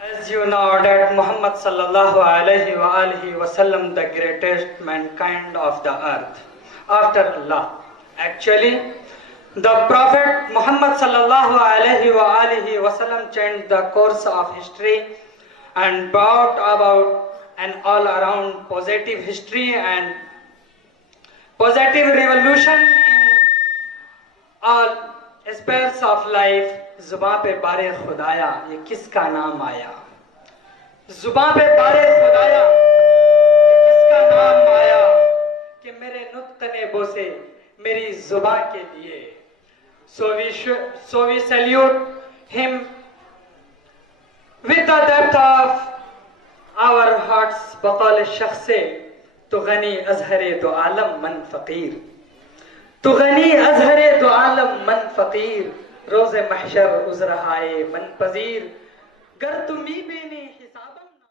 As you know that Muhammad sallallahu alaihi wasallam, the greatest mankind of the earth after Allah. Actually, the Prophet Muhammad sallallahu alaihi wasallam changed the course of history and brought about an all-around positive history and positive revolution in all aspects of life. जुबां पे बारे खुदाया ये किसका नाम आया, जुबां पे बारे खुदाया ये किसका नाम आया कि मेरे नुत्क ने बोसे मेरी जुबां के लिए. So we salute him with the depth of our hearts. बक़ौल शख्स से तो गनी अज़हरे दो आलम मन फ़कीर, तो गनी अज़हरे दो आलम मन फ़कीर, रोज़े महशर उज़रहाए मन पज़ीर, गर तुमी बेने हिसाब